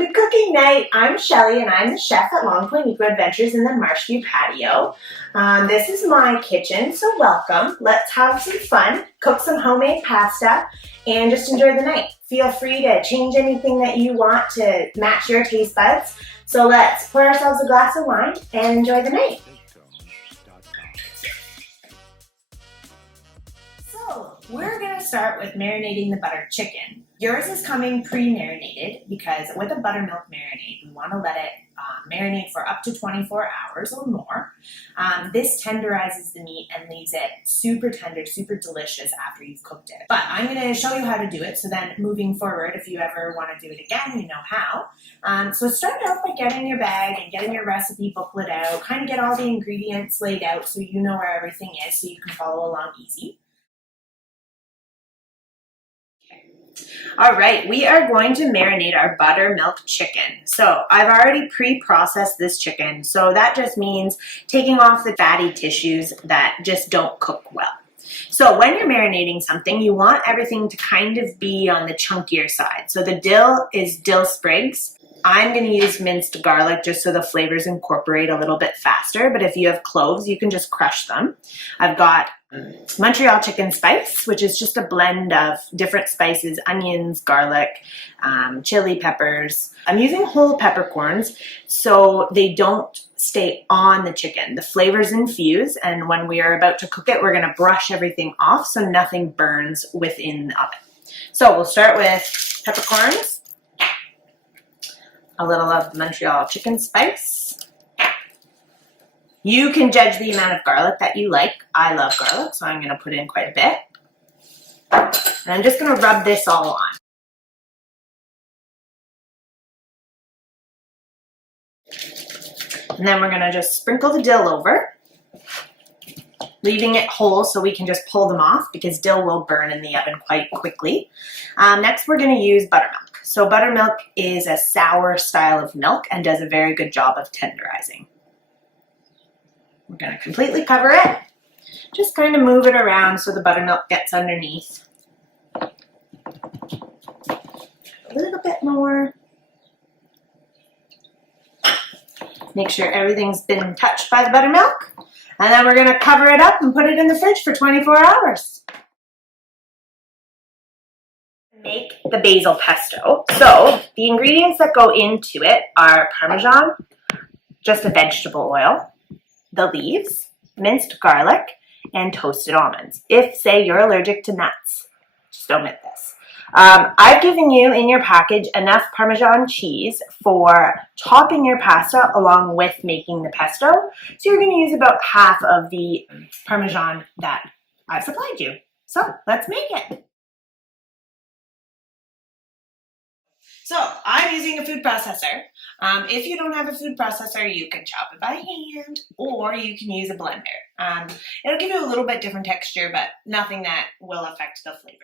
to Cooking Night. I'm Shelli and I'm the chef at Long Point Eco Adventures in the Marshview Patio. This is my kitchen, so welcome. Let's have some fun, cook some homemade pasta, and just enjoy the night. Feel free to change anything that you want to match your taste buds. So let's pour ourselves a glass of wine and enjoy the night. So we're gonna start with marinating the buttered chicken. Yours is coming pre-marinated because with a buttermilk marinade, we want to let it marinate for up to 24 hours or more. This tenderizes the meat and leaves it super tender, super delicious after you've cooked it. But I'm going to show you how to do it, so then moving forward, if you ever want to do it again, you know how. So start out by getting your bag and getting your recipe booklet out, kind of get all the ingredients laid out so you know where everything is so you can follow along easy. All right, we are going to marinate our buttermilk chicken. So I've already pre-processed this chicken, so that just means taking off the fatty tissues that just don't cook well. So when you're marinating something, you want everything to kind of be on the chunkier side. So the dill is dill sprigs. I'm going to use minced garlic just so the flavors incorporate a little bit faster, but if you have cloves, you can just crush them. I've got Montreal chicken spice, which is just a blend of different spices, onions, garlic, chili peppers. I'm using whole peppercorns so they don't stay on the chicken. The flavors infuse, and when we are about to cook it, we're going to brush everything off so nothing burns within the oven. So we'll start with peppercorns, a little of the Montreal chicken spice. You can judge the amount of garlic that you like. I love garlic, so I'm going to put in quite a bit. And I'm just going to rub this all on. And then we're going to just sprinkle the dill over, leaving it whole so we can just pull them off because dill will burn in the oven quite quickly. Next, we're going to use buttermilk. So buttermilk is a sour style of milk and does a very good job of tenderizing. We're going to completely cover it. Just kind of move it around so the buttermilk gets underneath. A little bit more. Make sure everything's been touched by the buttermilk. And then we're going to cover it up and put it in the fridge for 24 hours. Make the basil pesto. So the ingredients that go into it are Parmesan, just a vegetable oil, the leaves, minced garlic, and toasted almonds. If, say, you're allergic to nuts, just omit this. I've given you in your package enough Parmesan cheese for topping your pasta along with making the pesto. So you're going to use about half of the Parmesan that I've supplied you. So let's make it. So I'm using a food processor. If you don't have a food processor, you can chop it by hand or you can use a blender. It'll give you a little bit different texture, but nothing that will affect the flavor.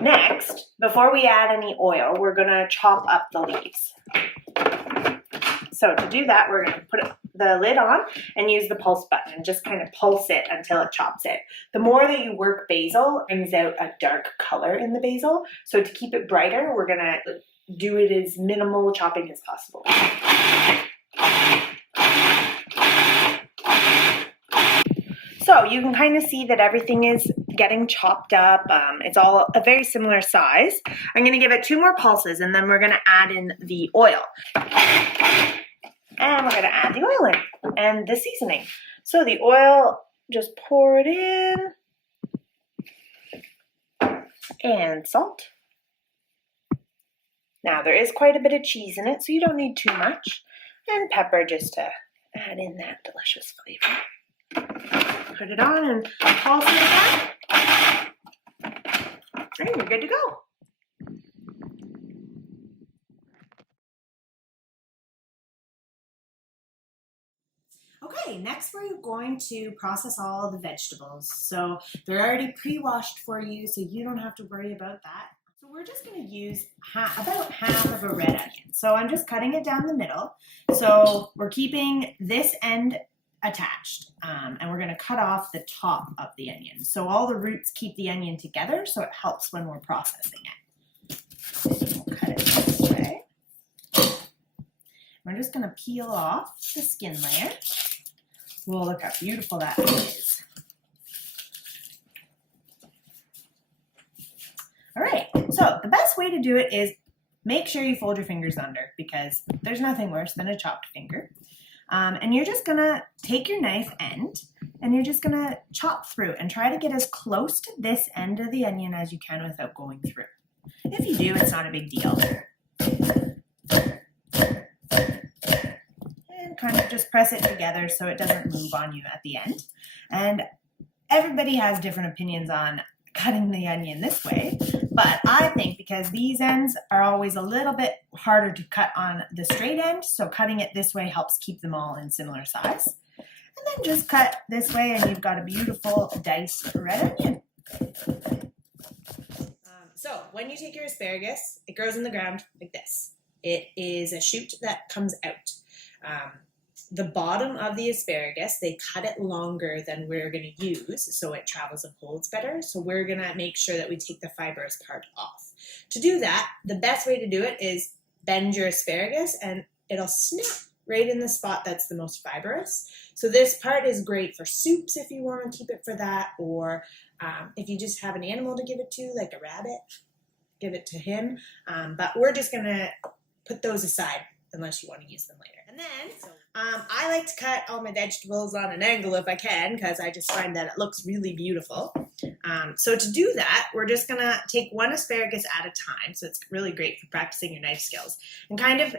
Next, before we add any oil, we're going to chop up the leaves. So to do that, we're going to put the lid on and use the pulse button and just kind of pulse it until it chops it. The more that you work basil, it brings out a dark color in the basil. So to keep it brighter, we're going to do it as minimal chopping as possible. So you can kind of see that everything is getting chopped up. It's all a very similar size. I'm going to give it 2 more pulses and then we're going to add in the oil. And we're going to add the oil in and the seasoning. So the oil, just pour it in. And salt. Now there is quite a bit of cheese in it, so you don't need too much. And pepper just to add in that delicious flavor. Put it on and pulse it again. And you're good to go. Okay, next we're going to process all the vegetables. So they're already pre-washed for you, so you don't have to worry about that. So we're we're just going to use about half of a red onion. So I'm just cutting it down the middle. So we're keeping this end attached, and we're going to cut off the top of the onion. So all the roots keep the onion together, so it helps when we're processing it. We'll cut it this way. We're just going to peel off the skin layer. Whoa, look how beautiful that is. All right, so the best way to do it is make sure you fold your fingers under, because there's nothing worse than a chopped finger. And you're just gonna take your knife end and you're just gonna chop through and try to get as close to this end of the onion as you can without going through. If you do, it's not a big deal. And kind of just press it together so it doesn't move on you at the end. And everybody has different opinions on cutting the onion this way, but I think because these ends are always a little bit harder to cut on the straight end, so cutting it this way helps keep them all in similar size. And then just cut this way and you've got a beautiful diced red onion. So when you take your asparagus, it grows in the ground like this. It is a shoot that comes out. The bottom of the asparagus, they cut it longer than we're going to use, so it travels and holds better. So we're going to make sure that we take the fibrous part off. To do that, the best way to do it is bend your asparagus and it'll snap right in the spot that's the most fibrous. So this part is great for soups if you want to keep it for that, or if you just have an animal to give it to, like a rabbit, give it to him. But we're just going to put those aside unless you want to use them later. And then I like to cut all my vegetables on an angle if I can, because I just find that it looks really beautiful. So to do that, we're just going to take one asparagus at a time. So it's really great for practicing your knife skills, and kind of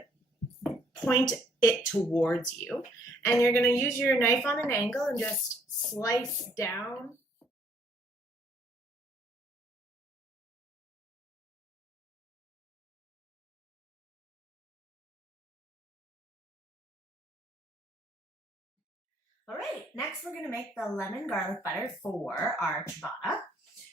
point it towards you. And you're going to use your knife on an angle and just slice down. All right, next we're going to make the lemon garlic butter for our ciabatta.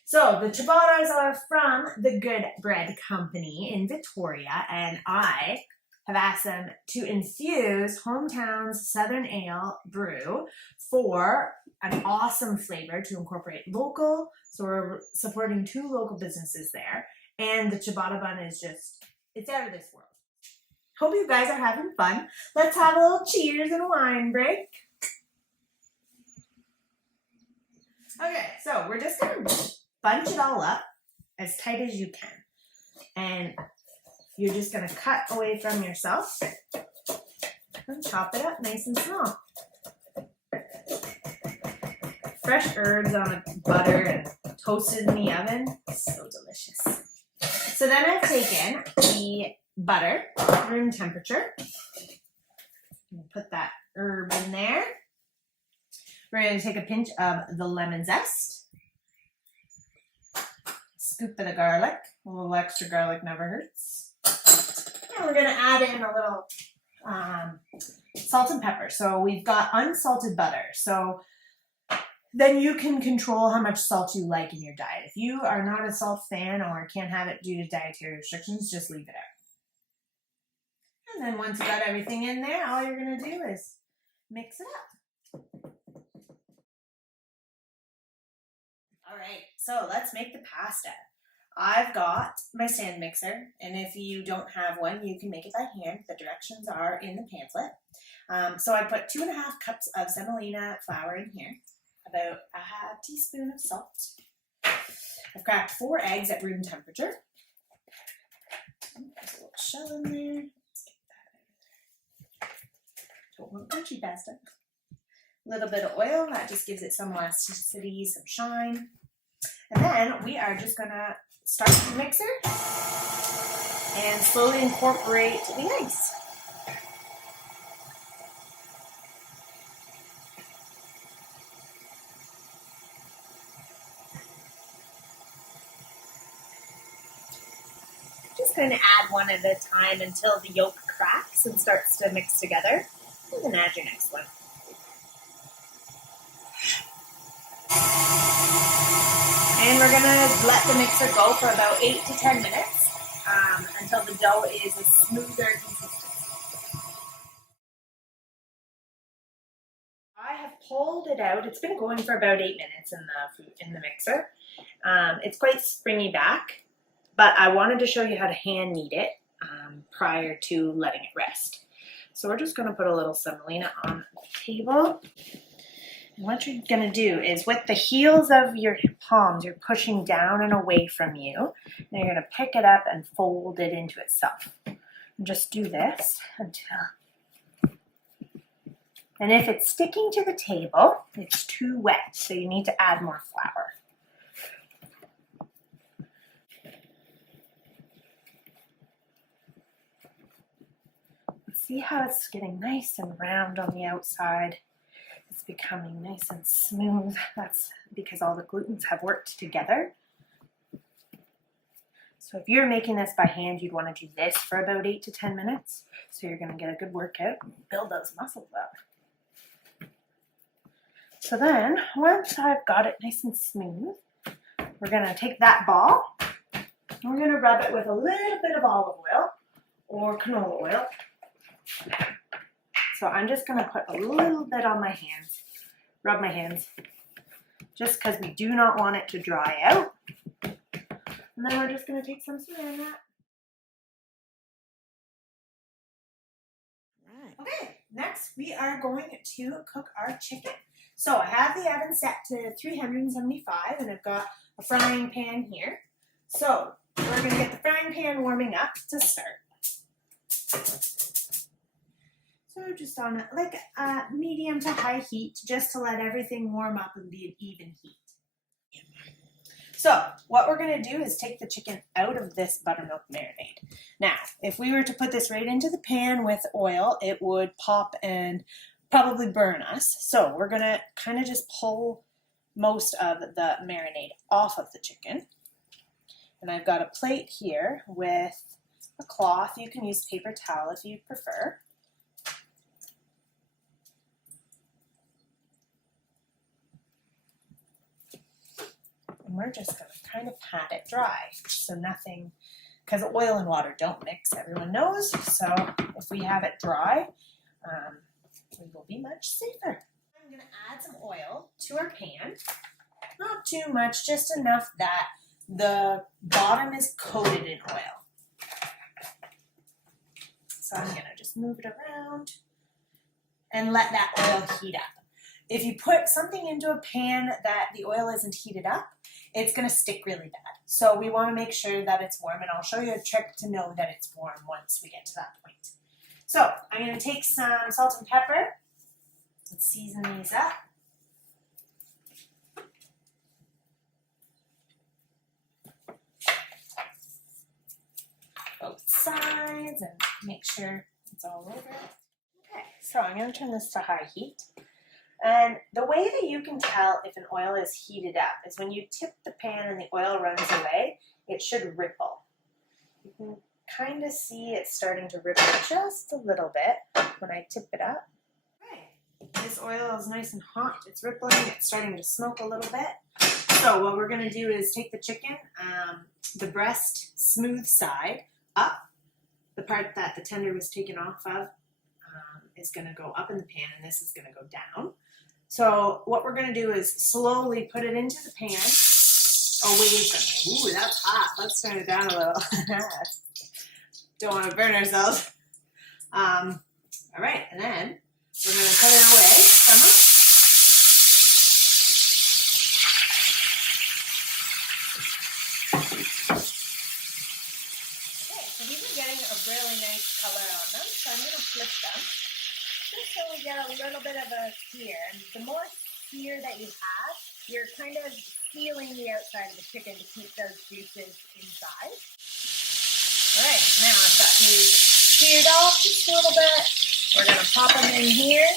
So the ciabattas are from the Good Bread Company in Victoria, and I have asked them to infuse Hometown's Southern Ale brew for an awesome flavor to incorporate local. So we're supporting 2 local businesses there, and the ciabatta bun is just, it's out of this world. Hope you guys are having fun. Let's have a little cheers and a wine break. Okay, so we're just going to bunch it all up as tight as you can. And you're just going to cut away from yourself and chop it up nice and small. Fresh herbs on a butter and toasted in the oven. So delicious. So then I've taken the butter, room temperature. Put that herb in there. We're going to take a pinch of the lemon zest, scoop of the garlic. A little extra garlic never hurts. And we're going to add in a little salt and pepper. So we've got unsalted butter. So then you can control how much salt you like in your diet. If you are not a salt fan or can't have it due to dietary restrictions, just leave it out. And then once you got everything in there, all you're going to do is mix it up. All right, so let's make the pasta. I've got my stand mixer, and if you don't have one, you can make it by hand. The directions are in the pamphlet. So I put 2.5 cups of semolina flour in here, about a teaspoon of salt. I've cracked 4 eggs at room temperature. There's a little shell in there. Let's get that out of there. Don't want crunchy pasta. A little bit of oil, that just gives it some elasticity, some shine. And then we are just gonna start the mixer and slowly incorporate the eggs. Just gonna add one at a time until the yolk cracks and starts to mix together. And then add your next one. And we're going to let the mixer go for about 8 to 10 minutes. until the dough is a smoother consistency. I have pulled it out. It's been going for about 8 minutes in the mixer. It's quite springy back, but I wanted to show you how to hand knead it prior to letting it rest. So we're just going to put a little semolina on the table. And what you're going to do is with the heels of your palms, you're pushing down and away from you. And you're going to pick it up and fold it into itself. And just do this until... And if it's sticking to the table, it's too wet, so you need to add more flour. See how it's getting nice and round on the outside? It's becoming nice and smooth. That's because all the glutens have worked together. So if you're making this by hand, you'd want to do this for about 8 to 10 minutes. So you're going to get a good workout and build those muscles up. So then, once I've got it nice and smooth, we're going to take that ball, and we're going to rub it with a little bit of olive oil or canola oil. So I'm just going to put a little bit on my hands, rub my hands, just because we do not want it to dry out. And then we're just going to take some saran wrap. Okay, next we are going to cook our chicken. So I have the oven set to 375 and I've got a frying pan here. So we're going to get the frying pan warming up to start. So just on like a medium to high heat just to let everything warm up and be an even heat. So what we're going to do is take the chicken out of this buttermilk marinade. Now, if we were to put this right into the pan with oil, it would pop and probably burn us. So we're going to kind of just pull most of the marinade off of the chicken. And I've got a plate here with a cloth. You can use paper towel if you prefer. And we're just going to kind of pat it dry, so nothing, because oil and water don't mix, everyone knows. So if we have it dry, we will be much safer. I'm going to add some oil to our pan. Not too much, just enough that the bottom is coated in oil. So I'm going to just move it around and let that oil heat up. If you put something into a pan that the oil isn't heated up, it's going to stick really bad. So we want to make sure that it's warm, and I'll show you a trick to know that it's warm once we get to that point. So I'm going to take some salt and pepper and season these up. Both sides and make sure it's all over. Okay, so I'm going to turn this to high heat. And the way that you can tell if an oil is heated up is when you tip the pan and the oil runs away, it should ripple. You can kind of see it starting to ripple just a little bit when I tip it up. Okay, this oil is nice and hot. It's rippling. It's starting to smoke a little bit. So what we're going to do is take the chicken, the breast smooth side up. The part that the tender was taken off of is going to go up in the pan, and this is going to go down. So what we're going to do is slowly put it into the pan away from it. Ooh, that's hot. Let's turn it down a little. Don't want to burn ourselves. All right, and then we're going to put it away from it. Okay, so these are getting a really nice color on them, so I'm going to flip them. Just so we get a little bit of a sear. And the more sear that you have, you're kind of sealing the outside of the chicken to keep those juices inside. All right, now I've got these seared off just a little bit. We're going to pop them in here.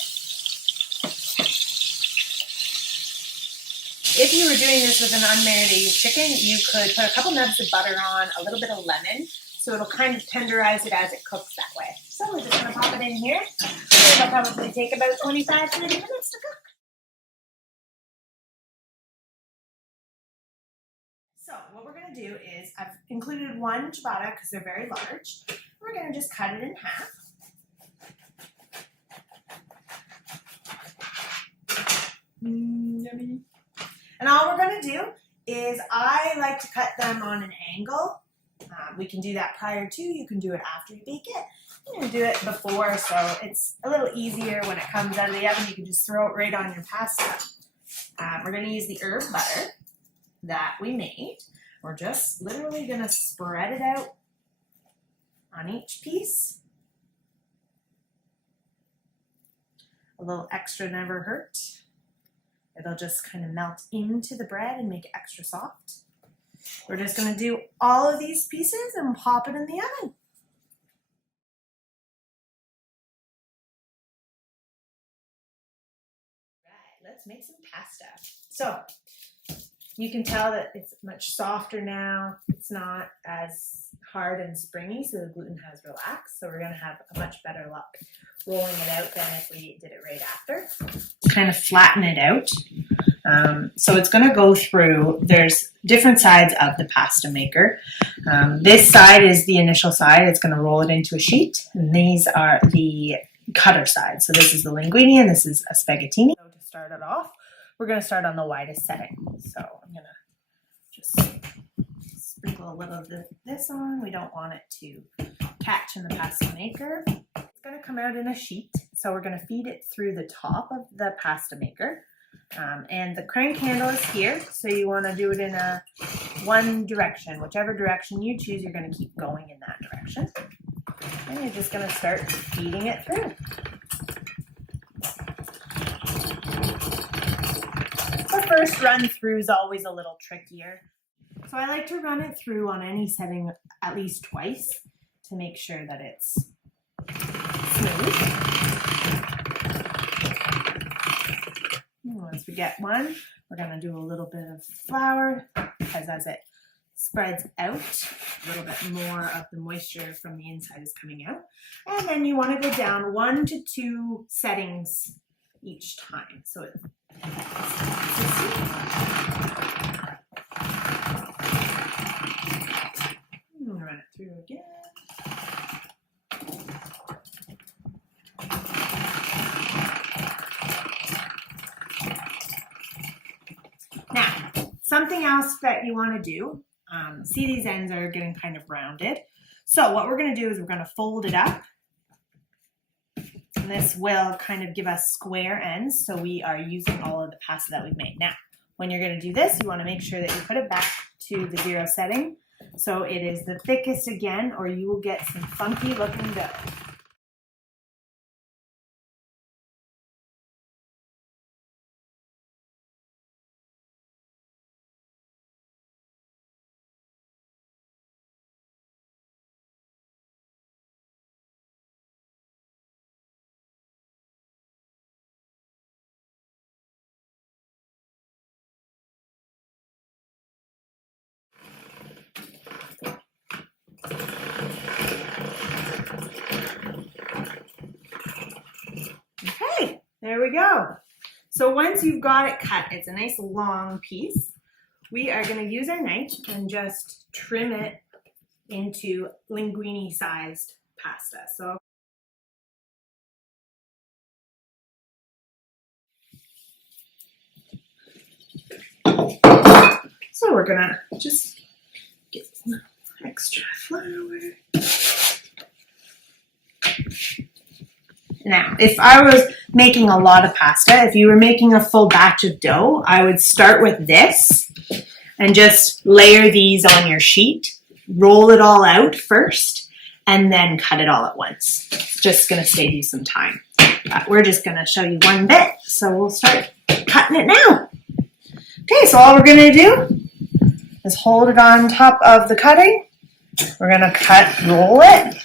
If you were doing this with an unmarinated chicken, you could put a couple nubs of butter on, a little bit of lemon, so it'll kind of tenderize it as it cooks that way. So we're just going to pop it in here. It'll probably take about 25 to 30 minutes to cook. So what we're going to do is I've included one ciabatta because they're very large. We're going to just cut it in half. Yummy. And all we're going to do is I like to cut them on an angle. We can do that prior to, you can do it after you bake it. You can do it before, so it's a little easier when it comes out of the oven. You can just throw it right on your pasta. We're going to use the herb butter that we made. We're just literally going to spread it out on each piece. A little extra never hurt. It'll just kind of melt into the bread and make it extra soft. We're just going to do all of these pieces and pop it in the oven. Right, let's make some pasta. So you can tell that it's much softer now. It's not as hard and springy, so the gluten has relaxed. So we're going to have a much better luck rolling it out than if we did it right after. Kind of flatten it out. So it's going to go through, there's different sides of the pasta maker. This side is the initial side. It's going to roll it into a sheet. And these are the cutter sides. So this is the linguine and this is a spaghettini. So to start it off, we're going to start on the widest setting. So I'm going to just sprinkle a little of this on. We don't want it to catch in the pasta maker. It's going to come out in a sheet. So we're going to feed it through the top of the pasta maker. And the crank handle is here, so you want to do it in one direction. Whichever direction you choose, you're going to keep going in that direction. And you're just going to start feeding it through. The first run through is always a little trickier. So I like to run it through on any setting at least twice to make sure that it's smooth. Once we get one, we're going to do a little bit of flour because as it spreads out, a little bit more of the moisture from the inside is coming out. And then you want to go down 1 to 2 settings each time. So it run it through again. Now, something else that you want to do, see these ends are getting kind of rounded. So what we're going to do is we're going to fold it up. And this will kind of give us square ends. So we are using all of the pasta that we've made. Now, when you're going to do this, you want to make sure that you put it back to the 0 setting. So it is the thickest again, or you will get some funky looking dough. Okay, there we go. So once you've got it cut, it's a nice long piece. We are going to use our knife and just trim it into linguine sized pasta. So we're going to just get some extra flour. Now, if I was making a lot of pasta, if you were making a full batch of dough, I would start with this and just layer these on your sheet, roll it all out first, and then cut it all at once. It's just going to save you some time. But we're just going to show you one bit, so we'll start cutting it now. Okay, so all we're going to do is hold it on top of the cutting. We're going to roll it.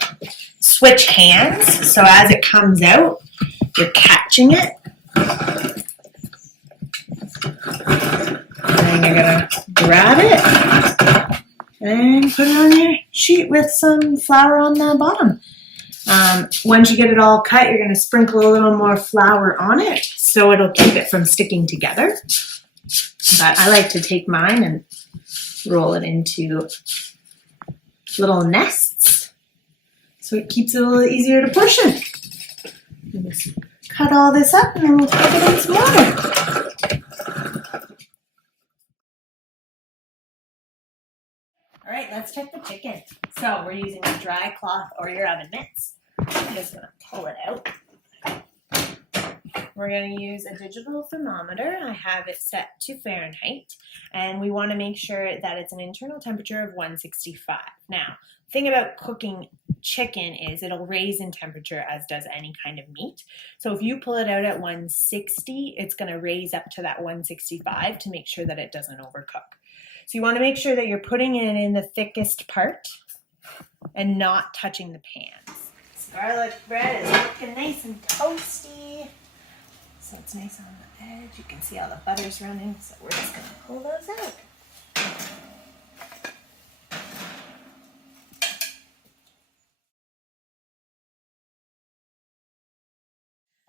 Switch hands, so as it comes out, you're catching it. And you're gonna grab it and put it on your sheet with some flour on the bottom. Once you get it all cut, you're gonna sprinkle a little more flour on it so it'll keep it from sticking together. But I like to take mine and roll it into little nests, so it keeps it a little easier to portion. Just cut all this up and then we'll cook it in some water. All right, let's check the chicken. So we're using a dry cloth or your oven mitts. I'm just gonna pull it out. We're going to use a digital thermometer. I have it set to Fahrenheit, and we want to make sure that it's an internal temperature of 165. Now, the thing about cooking chicken is it'll raise in temperature as does any kind of meat. So if you pull it out at 160, it's going to raise up to that 165 to make sure that it doesn't overcook. So you want to make sure that you're putting it in the thickest part and not touching the pans. This garlic bread is looking nice and toasty. So it's nice on the edge. You can see all the butter's running, so we're just going to pull those out.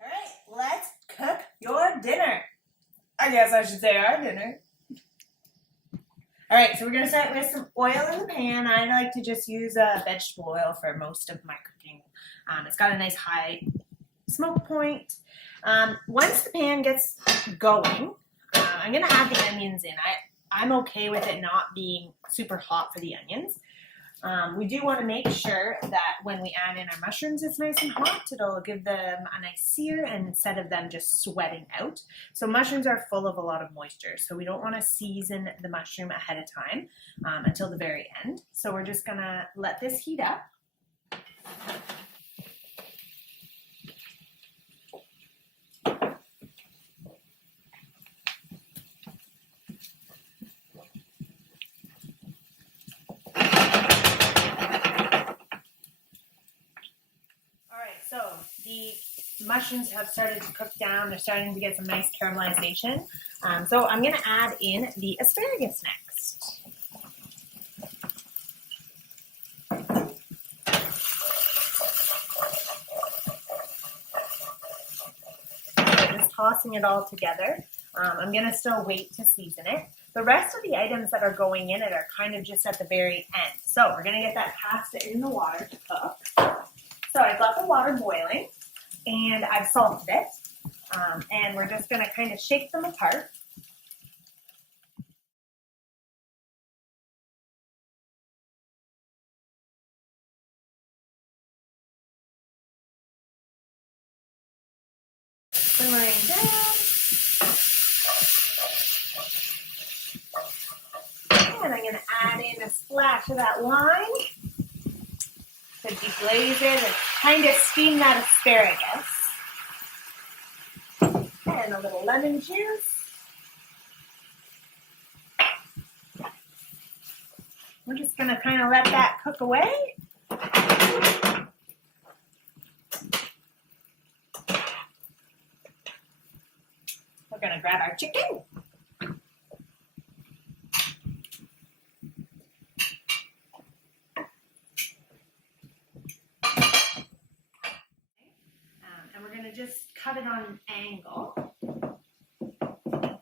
All right, let's cook your dinner. I guess I should say our dinner. All right, so we're going to start with some oil in the pan. I like to just use vegetable oil for most of my cooking. It's got a nice high smoke point. Once the pan gets going, I'm going to add the onions in. I'm okay with it not being super hot for the onions. We do want to make sure that when we add in our mushrooms, it's nice and hot. It'll give them a nice sear instead of them just sweating out. So mushrooms are full of a lot of moisture, so we don't want to season the mushroom ahead of time until the very end. So we're just going to let this heat up. So the mushrooms have started to cook down. They're starting to get some nice caramelization. So I'm going to add in the asparagus next. So just tossing it all together. I'm going to still wait to season it. The rest of the items that are going in it are kind of just at the very end. So we're going to get that pasta in the water to cook. So I've got the water boiling, and I've salted it, and we're just going to kind of shake them apart. Simmering down. And I'm going to add in a splash of that wine to deglaze it and kind of steam that asparagus. And a little lemon juice. We're just going to kind of let that cook away. We're going to grab our chicken. Just cut it on an angle. And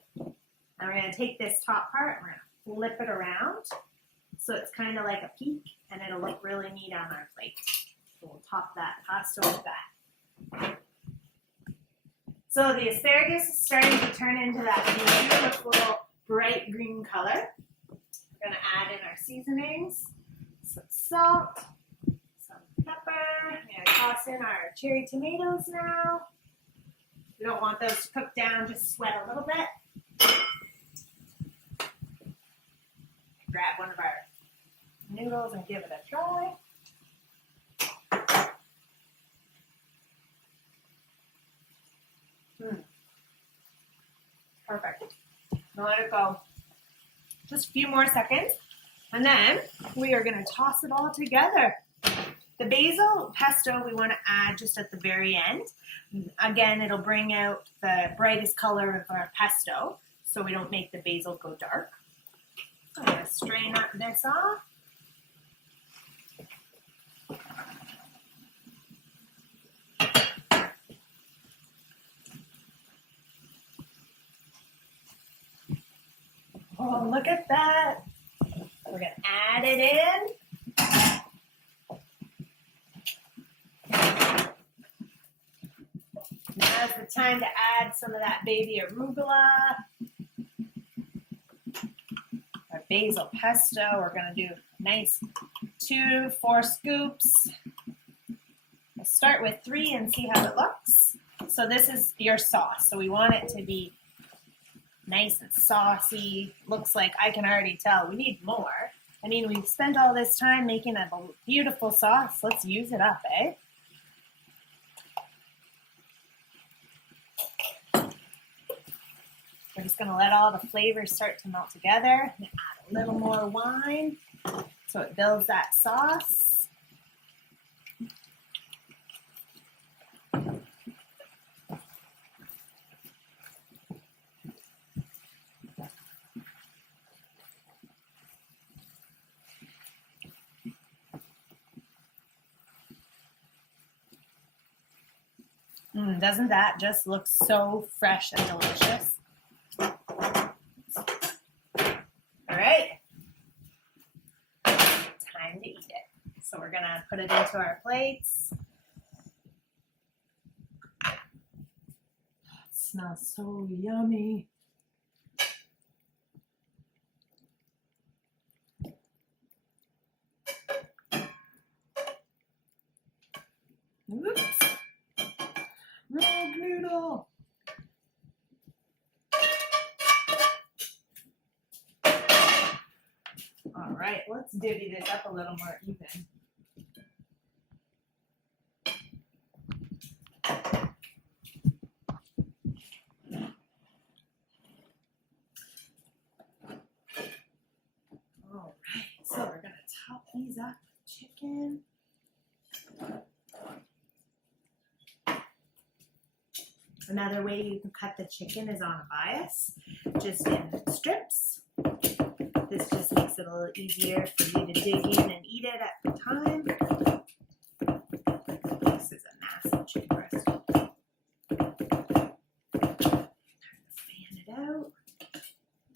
we're going to take this top part, we're going to flip it around so it's kind of like a peak, and it'll look really neat on our plate. So we'll top that pasta with that. So the asparagus is starting to turn into that beautiful bright green color. We're going to add in our seasonings, some salt, pepper. I'm going to toss in our cherry tomatoes now. We don't want those to cook down, just sweat a little bit. Grab one of our noodles and give it a try. Perfect. Now let it go. Just a few more seconds, and then we are going to toss it all together. The basil pesto we want to add just at the very end. Again, it'll bring out the brightest color of our pesto so we don't make the basil go dark. I'm going to strain this off. Oh, look at that. We're going to add it in. Now's the time to add some of that baby arugula. Our basil pesto, we're gonna do nice 2 to 4 scoops. We'll start with 3 and see how it looks. So this is your sauce. So we want it to be nice and saucy. Looks like I can already tell we need more. I mean, we've spent all this time making a beautiful sauce. Let's use it up, eh? We're just gonna let all the flavors start to melt together and add a little more wine so it builds that sauce. Doesn't that just look so fresh and delicious? All right, time to eat it. So we're gonna put it into our plates. Oh, it smells so yummy. Oops. Rogue noodle. All right, let's divvy this up a little more even. All right, so we're gonna top these up with chicken. Another way you can cut the chicken is on a bias, just in strips. This just makes it a little easier for you to dig in and eat it at the time. This is a massive chicken breast. Fan it out.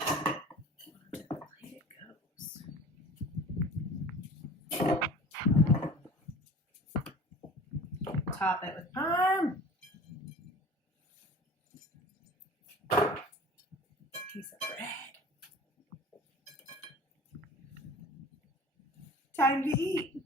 Onto the plate it goes. Top it with parm. Piece of bread. Time to eat.